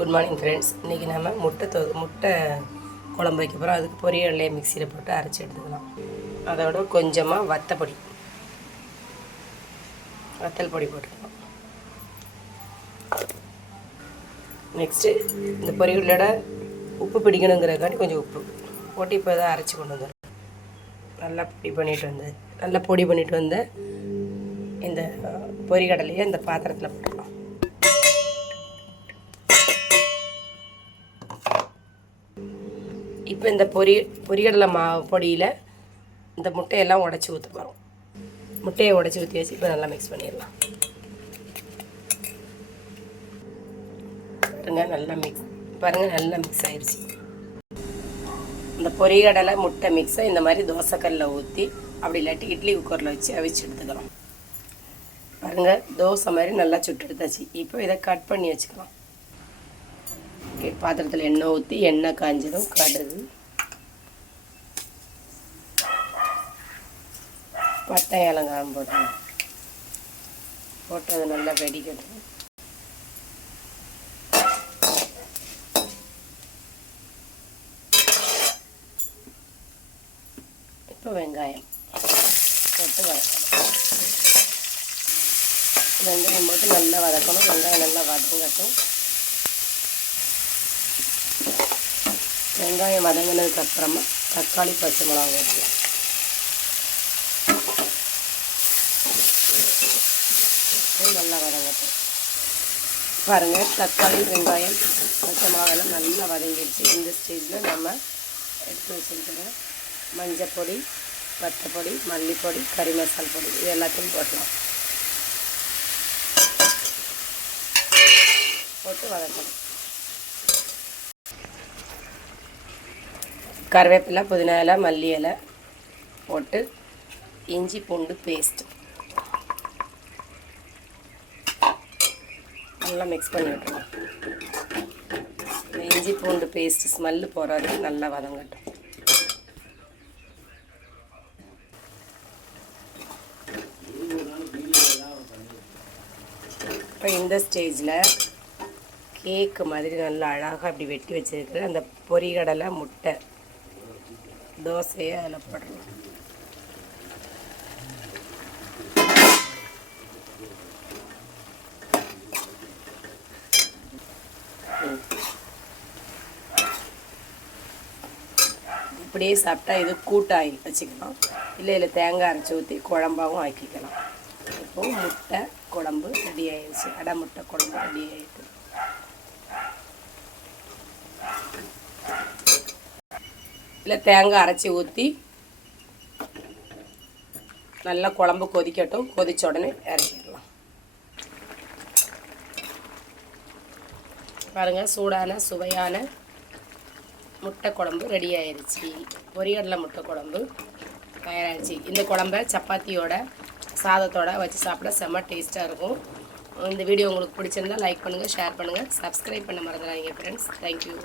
Good morning friends. இன்றைக்கி நம்ம முட்டை குழம்பு வைக்க போகிறோம். அதுக்கு பொரியல்லையே மிக்சியில் போட்டு அரைச்சி எடுத்துக்கலாம். அதோட கொஞ்சமாக வத்தல் பொடி போட்டுக்கலாம். நெக்ஸ்ட்டு இந்த பொரியலோட உப்பு பிடிக்கணுங்கிறதுக்காண்டி கொஞ்சம் உப்பு போட்டு இப்போ தான் அரைச்சி கொண்டு வந்துடும். நல்லா பொடி பண்ணிட்டு வந்து இந்த பொரிகடலையை இந்த பாத்திரத்தில் போட்டுக்கலாம். இப்போ இந்த பொரிகடலை பொடியில் இந்த முட்டையெல்லாம் உடச்சி ஊற்ற போகிறோம். முட்டையை உடச்சி ஊற்றி வச்சு இப்போ நல்லா மிக்ஸ் பண்ணிடலாம். பாருங்கள் நல்லா மிக்ஸ் ஆயிடுச்சு. இந்த பொரிகடலை முட்டை மிக்ஸை இந்த மாதிரி தோசைக்கல்லில் ஊற்றி அப்படி இல்லாட்டி இட்லி குக்கரில் வச்சு அவிச்சு எடுத்துக்கலாம். பாருங்கள் தோசை மாதிரி நல்லா சுட்டு எடுத்தாச்சு. இப்போ இதை கட் பண்ணி வச்சுக்கலாம். பாத்திரத்தில் எண்ணெய் ஊற்றி எண்ணெய் காஞ்சதும் கடுகு, பட்டை, ஏலங்காய் போட்டு அது நல்லா வெடிக்கட்டும். இப்போ வெங்காயம் போட்டு வதக்கணும். வெங்காயம் போட்டு நல்லா வதக்கணும். வெங்காயம் நல்லா வதங்கட்டும். வெங்காயம் வதங்கினதுக்கப்புறமா தக்காளி, பச்சை மிளகாய் ஊற்றலாம். நல்லா வதங்கட்டும். பாருங்கள் தக்காளி, வெங்காயம், பச்சை மிளகாயெல்லாம் நல்லா வதங்கிடுச்சு. இந்த ஸ்டேஜில் நம்ம எடுத்து வச்சுருக்கிற மஞ்சள் பொடி, வத்தப்பொடி, மல்லிப்பொடி, கறி மசால் பொடி இது எல்லாத்தையும் போட்டலாம். போட்டு வதக்கணும். கருவேப்பிலை, புதினா இலை, மல்லி இலை போட்டு இஞ்சி பூண்டு பேஸ்ட் நல்லா மிக்ஸ் பண்ணி விட்டுருவோம். இஞ்சி பூண்டு பேஸ்ட் ஸ்மெல்லு போகிறது நல்லா வதங்கட்டும். இப்போ இந்த ஸ்டேஜில் கேக்கு மாதிரி நல்லா அழகாக அப்படி வெட்டி வச்சுருக்கிற அந்த பொரிகடலை முட்டை தோசையை அதில் போடணும். இப்படியே சாப்பிட்டா இது கூட்டாகி வச்சுக்கலாம். இல்லை தேங்காய் அரைச்சி ஊற்றி குழம்பாகவும் ஆக்கிக்கலாம். இப்போது முட்டை குழம்பு ரெடி ஆயிடுச்சு. அடை முட்டை குழம்பு ரெடி ஆகிடுது. இல்லை தேங்காய் அரைச்சி ஊற்றி நல்லா குழம்பு கொதிக்கட்டும். கொதித்த உடனே இறக்கிடலாம். பாருங்கள் சூடான சுவையான முட்டை குழம்பு ரெடி ஆயிடுச்சு. பொரியடலை முட்டை குழம்பு தயாராகிடுச்சு. இந்த குழம்பை சப்பாத்தியோட சாதத்தோடு வச்சு சாப்பிட செம்ம டேஸ்ட்டாக இருக்கும். இந்த வீடியோ உங்களுக்கு பிடிச்சிருந்தால் லைக் பண்ணுங்கள், ஷேர் பண்ணுங்கள், சப்ஸ்கிரைப் பண்ண மறந்துடாதீங்க ஃப்ரெண்ட்ஸ். தேங்க்யூ.